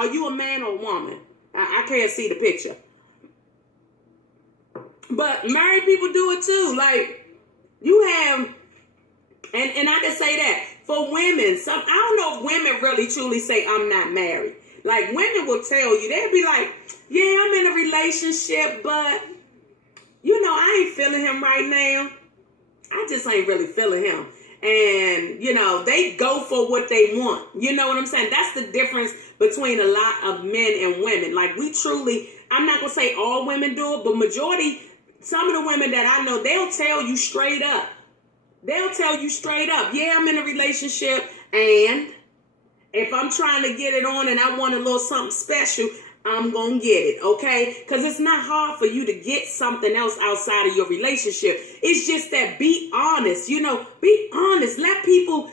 Are you a man or a woman? I can't see the picture. But married people do it too. Like, you have, and I can say that for women, I don't know if women really truly say I'm not married. Like, women will tell you, they'll be like, yeah, I'm in a relationship, but, you know, I ain't feeling him right now. I just ain't really feeling him. And, you know, they go for what they want. You know what I'm saying? That's the difference between a lot of men and women. Like, we truly, I'm not going to say all women do it, but majority, some of the women that I know, they'll tell you straight up. They'll tell you straight up, yeah, I'm in a relationship, and if I'm trying to get it on and I want a little something special, I'm going to get it, okay? Because it's not hard for you to get something else outside of your relationship. It's just that be honest, you know, be honest. Let people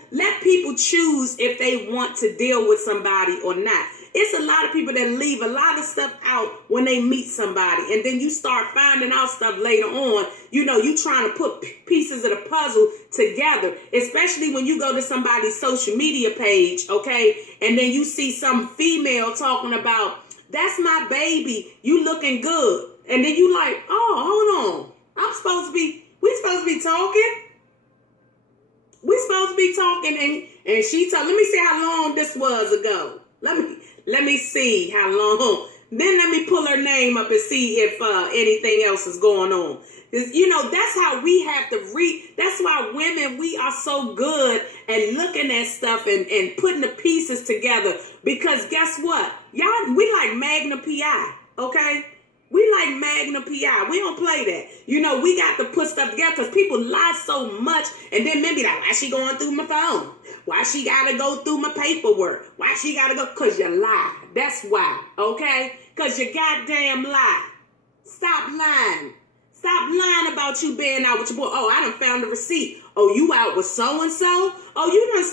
choose if they want to deal with somebody or not. It's a lot of people that leave a lot of stuff out when they meet somebody. And then you start finding out stuff later on. You know, you trying to put pieces of the puzzle together, especially when you go to somebody's social media page, okay? And then you see some female talking about, that's my baby, you looking good. And then you like, oh, hold on. We supposed to be talking? We supposed to be talking, and she told, let me see how long this was ago. Let me see how long. Then let me pull her name up and see if anything else is going on. You know, that's how we have to that's why women, we are so good at looking at stuff and putting the pieces together. Because guess what? Y'all, we like Magnum P.I., okay? We like Magnum P.I. We don't play that. You know, we got to put stuff together because people lie so much. And then maybe like, why she going through my phone? Why she got to go through my paperwork? Why she got to go? Because you lie. That's why, okay? Because you goddamn lie. Stop lying. Stop lying about you being out with your boy. Oh, I done found the receipt. Oh, you out with so-and-so? Oh, you done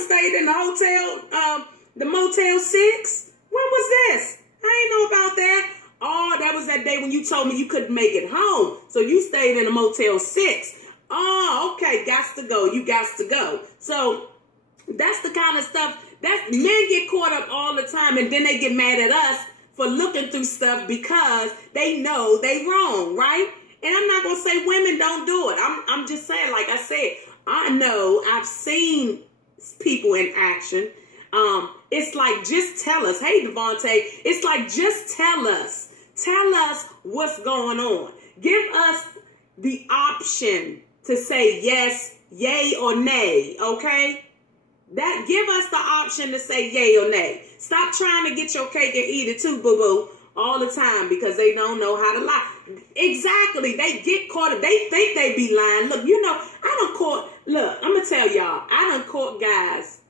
stayed in the hotel, the Motel 6? When was this? I ain't know about that. Oh, that was that day when you told me you couldn't make it home. So you stayed in a Motel 6. Oh, okay, gots to go. You gots to go. So that's the kind of stuff that men get caught up all the time, and then they get mad at us for looking through stuff because they know they wrong, right? And I'm not going to say women don't do it. I'm just saying, like I said, I know I've seen people in action. It's like, just tell us. Hey, Devontae, it's like, just tell us. Tell us what's going on. Give us the option to say yes, yay, or nay, okay? That give us the option to say yay or nay. Stop trying to get your cake and eat it too, boo-boo, all the time because they don't know how to lie. Exactly. They get caught up. They think they be lying. Look, you know, I'm going to tell y'all, I done caught guys.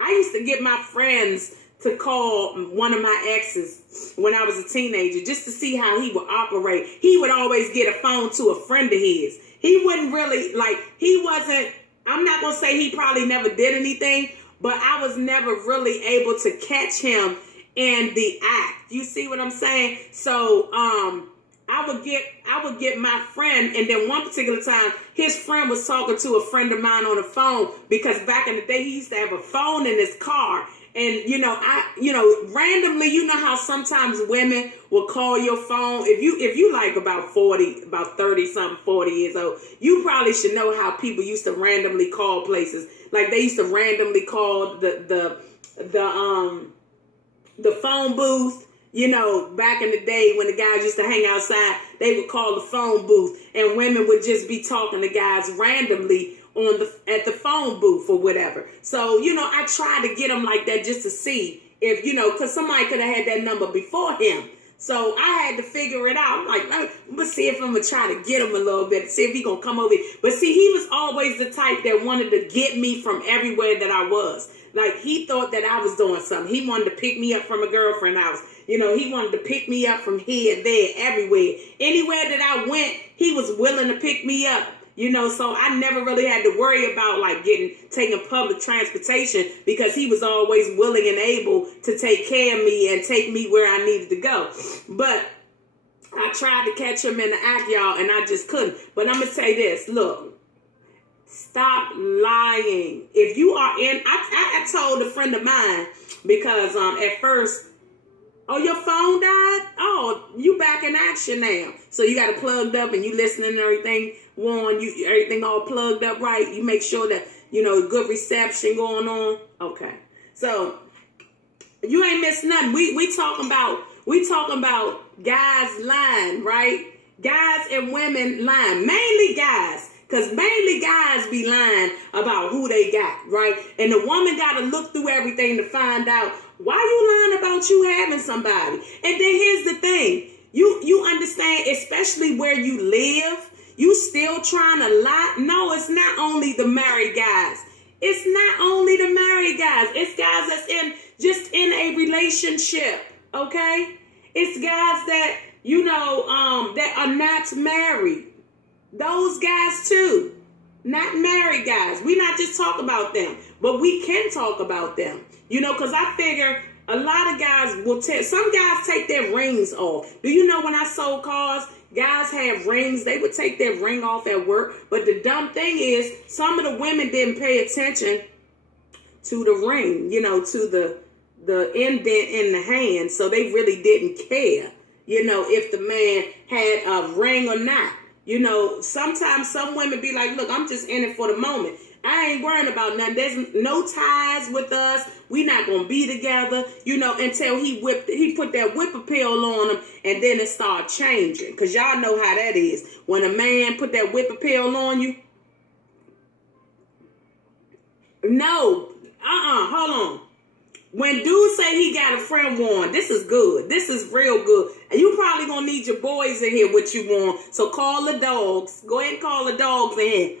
I used to get my friends to call one of my exes when I was a teenager just to see how he would operate. He would always get a phone to a friend of his. He wouldn't really, I'm not going to say he probably never did anything, but I was never really able to catch him in the act. You see what I'm saying? So, I would get my friend, and then one particular time, his friend was talking to a friend of mine on the phone because back in the day, he used to have a phone in his car. And, randomly, you know how sometimes women will call your phone. If you like about 30 something, 40 years old, you probably should know how people used to randomly call places. Like they used to randomly call the phone booth. You know, back in the day when the guys used to hang outside, they would call the phone booth, and women would just be talking to guys randomly at the phone booth or whatever. So, you know, I tried to get them like that just to see if, because somebody could have had that number before him. So I had to figure it out. I'm like, let's see if I'm going to try to get him a little bit, see if he going to come over here. But see, he was always the type that wanted to get me from everywhere that I was. Like, he thought that I was doing something. He wanted to pick me up from a girlfriend's house. You know, he wanted to pick me up from here, there, everywhere. Anywhere that I went, he was willing to pick me up. You know, so I never really had to worry about taking public transportation because he was always willing and able to take care of me and take me where I needed to go. But I tried to catch him in the act, y'all, and I just couldn't. But I'm going to say this. Look, stop lying. If you are I told a friend of mine because at first Oh, your phone died? Oh, you back in action now. So you got it plugged up and you listening and everything everything all plugged up right. You make sure that, good reception going on. Okay. So you ain't missed nothing. We talking about guys lying, right? Guys and women lying. Mainly guys. Because mainly guys be lying about who they got, right? And the woman got to look through everything to find out why you lying about you having somebody. And then here's the thing. You understand, especially where you live, you still trying to lie. No, it's not only the married guys. It's not only the married guys. It's guys that's just in a relationship, okay? It's guys that, that are not married. Those guys too, not married guys. We not just talk about them, but we can talk about them. Because I figure a lot of guys some guys take their rings off. Do you know when I sold cars, guys have rings, they would take their ring off at work. But the dumb thing is, some of the women didn't pay attention to the ring, to the indent in the hand. So they really didn't care, if the man had a ring or not. Sometimes some women be like, look, I'm just in it for the moment. I ain't worrying about nothing. There's no ties with us. We not going to be together, until he put that whip appeal on him, and then it start changing. Because y'all know how that is. When a man put that whip appeal on you. No. Hold on. When dudes say he got a friend warn, this is good. This is real good. And you probably going to need your boys in here with you warn. So call the dogs. Go ahead and call the dogs in here.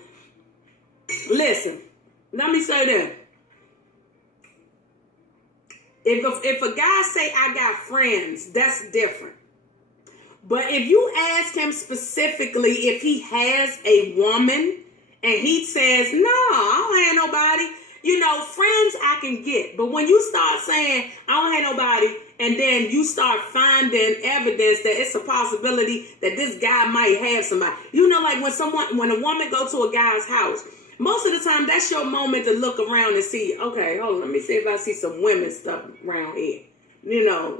Listen, let me say this. If a guy say I got friends, that's different. But if you ask him specifically if he has a woman and he says, no, I don't have nobody. Friends I can get. But when you start saying, I don't have nobody, and then you start finding evidence that it's a possibility that this guy might have somebody. Like when a woman go to a guy's house, most of the time that's your moment to look around and see, okay, hold on, let me see if I see some women stuff around here.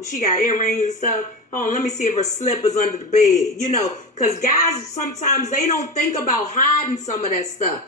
She got earrings and stuff. Hold on, let me see if her slipper's under the bed. Because guys, sometimes they don't think about hiding some of that stuff.